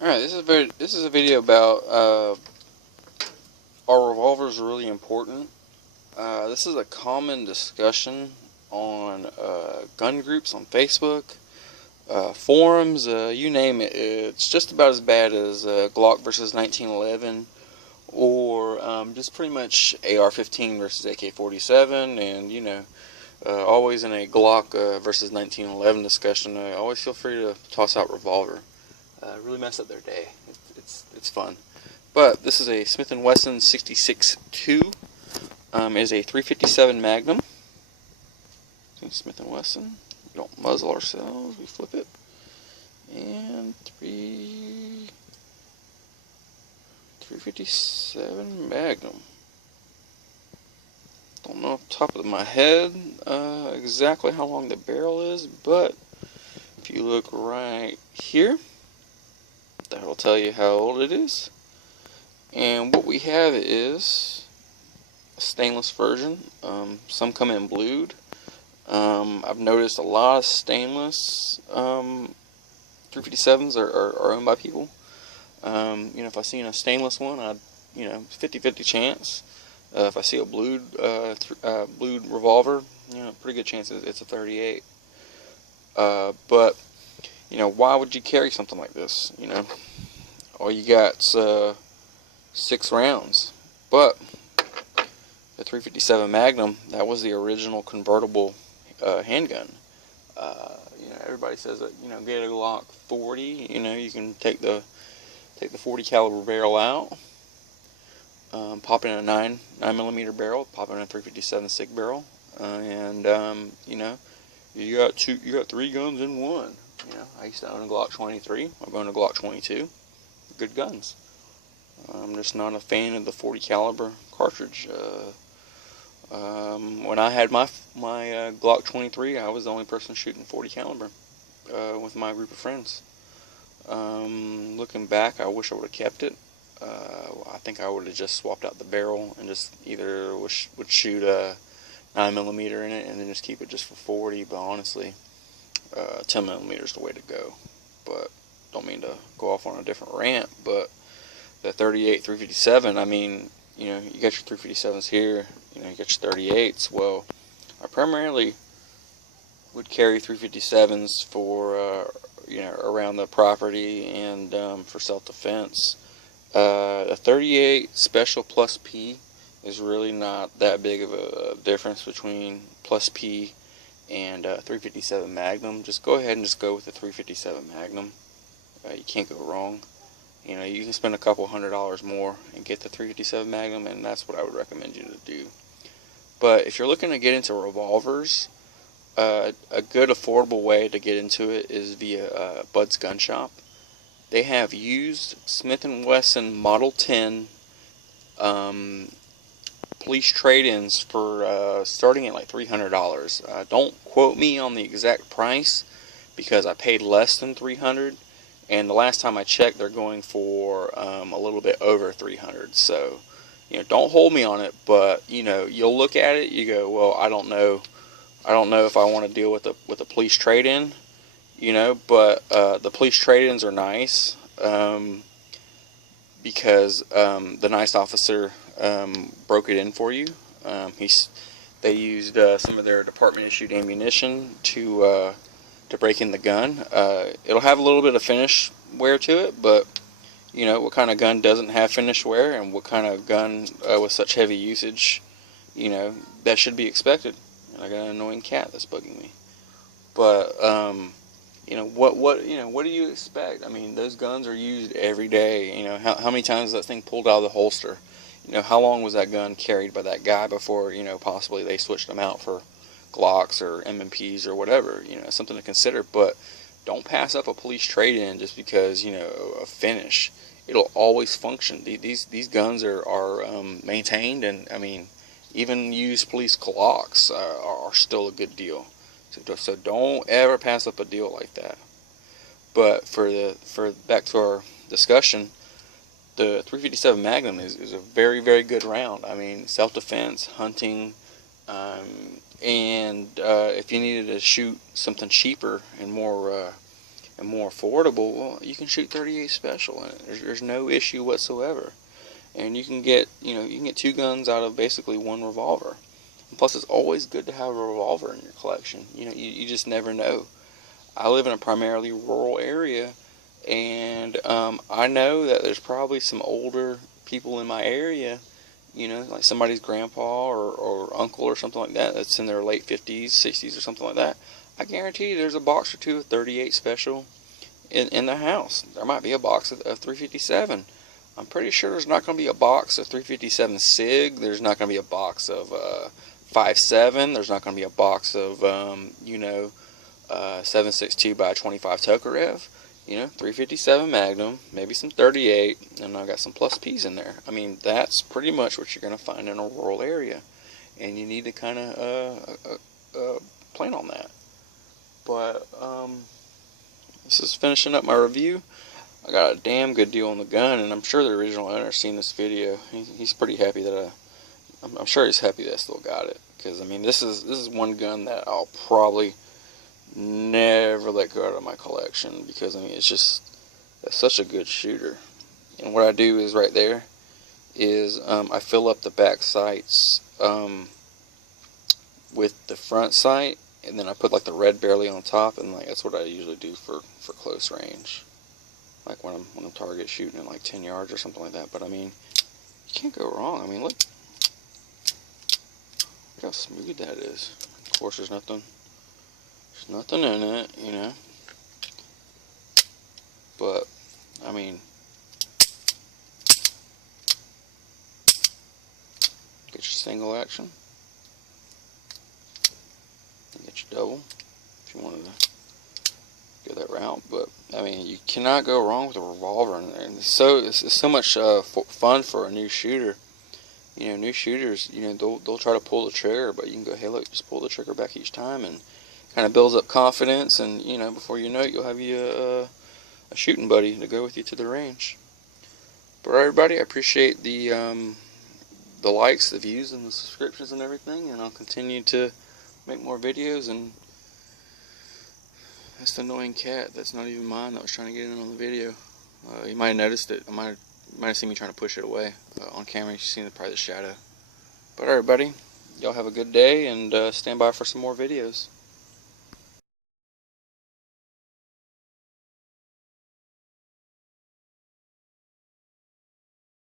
Alright, this is a video about are revolvers really important? This is a common discussion on gun groups on Facebook, forums, you name it. It's just about as bad as Glock versus 1911, or just pretty much AR-15 versus AK-47, and always in a Glock versus 1911 discussion. Always feel free to toss out revolver. Really mess up their day. It's fun. But this is a Smith & Wesson 66-2. It is a 357 Magnum. Smith & Wesson. We don't muzzle ourselves. We flip it. And 357 Magnum. Don't know off the top of my head exactly how long the barrel is, but if you look right here, that'll tell you how old it is. And what we have is a stainless version. Some come in blued. I've noticed a lot of stainless 357s are owned by people. If I see a stainless one, 50-50 chance. If I see a blued revolver, pretty good chance it's a 38. But why would you carry something like this? All you got's 6 rounds. But the 357 Magnum, that was the original convertible handgun. Everybody says that get a Glock 40. You can take the 40 caliber barrel out, pop in a 9mm barrel, pop in a 357 SIG barrel, and you got 3 guns in one. I used to own a Glock 23. I'm going to Glock 22. Good guns. I'm just not a fan of the 40 caliber cartridge. When I had my Glock 23, I was the only person shooting 40 caliber with my group of friends. Looking back, I wish I would have kept it. I think I would have just swapped out the barrel and just either would shoot a 9mm in it and then just keep it just for 40. But honestly, 10mm is the way to go. But don't mean to go off on a different rant, but the 38 357, I mean, you got your 357s here, you got your 38s. Well, I primarily would carry 357s for around the property and for self-defense. The 38 Special Plus P is really not that big of a difference between Plus P and 357 Magnum. Just go ahead and just go with the 357 Magnum. You can't go wrong. You can spend a couple $100 more and get the 357 Magnum, and that's what I would recommend you to do. But if you're looking to get into revolvers, a good affordable way to get into it is via Bud's Gun Shop. They have used Smith & Wesson Model 10 police trade-ins for starting at like $300. Don't quote me on the exact price because I paid less than $300. And the last time I checked, they're going for a little bit over $300. So, don't hold me on it. But you'll look at it, you go, well, I don't know if I want to deal with a police trade-in. But the police trade-ins are nice because the nice officer broke it in for you. They used some of their department-issued ammunition to break in the gun. It'll have a little bit of finish wear to it, but what kind of gun doesn't have finish wear, and what kind of gun with such heavy usage, that should be expected. And I got an annoying cat that's bugging me. But what do you expect? I mean, those guns are used every day. How many times is that thing pulled out of the holster? How long was that gun carried by that guy before possibly they switched them out for Glocks or M&Ps or whatever? Something to consider. But don't pass up a police trade-in just because a finish. It'll always function. These guns are maintained, and I mean, even used police Glocks are still a good deal. So don't ever pass up a deal like that. But for back to our discussion, the 357 Magnum is a very, very good round. I mean, self-defense, hunting, and if you needed to shoot something cheaper and more and more affordable, well, you can shoot 38 special in it. There's no issue whatsoever. And you can get, you can get 2 guns out of basically 1 revolver. And plus, it's always good to have a revolver in your collection. You just never know. I live in a primarily rural area, and I know that there's probably some older people in my area, like somebody's grandpa or uncle or something like that, that's in their late 50s, 60s or something like that. I guarantee you there's a box or 2 of 38 special in the house. There might be a box of 357. I'm pretty sure there's not going to be a box of 357 SIG. There's not going to be a box of 5.7. There's not going to be a box of 7.62 by 25 Tokarev. 357 Magnum, maybe some 38, and I got some plus P's in there. I mean, that's pretty much what you're going to find in a rural area, and you need to kind of plan on that. But this is finishing up my review. I got a damn good deal on the gun, and I'm sure the original owner's seen this video. He's pretty happy that I'm sure he's happy that I still got it, because I mean, this is one gun that I'll probably never let go out of my collection, because I mean, it's such a good shooter. And what I do is right there is I fill up the back sights with the front sight, and then I put like the red barely on top, and like that's what I usually do for close range, like when I'm target shooting at like 10 yards or something like that. But I mean, you can't go wrong. I mean, look how smooth that is. Of course, there's nothing in it, but I mean, get your single action, get your double if you wanted to go that route. But I mean, you cannot go wrong with a revolver in there, and it's so much fun for a new shooter. New shooters, they'll try to pull the trigger, but you can go, hey, look, just pull the trigger back each time, and kind of builds up confidence, and before you know it, you'll have a shooting buddy to go with you to the range. But everybody, I appreciate the likes, the views, and the subscriptions and everything, and I'll continue to make more videos. And that's the annoying cat that's not even mine that was trying to get in on the video. You might have noticed it. You might have seen me trying to push it away on camera. You've seen probably the shadow. But everybody, y'all have a good day, and stand by for some more videos.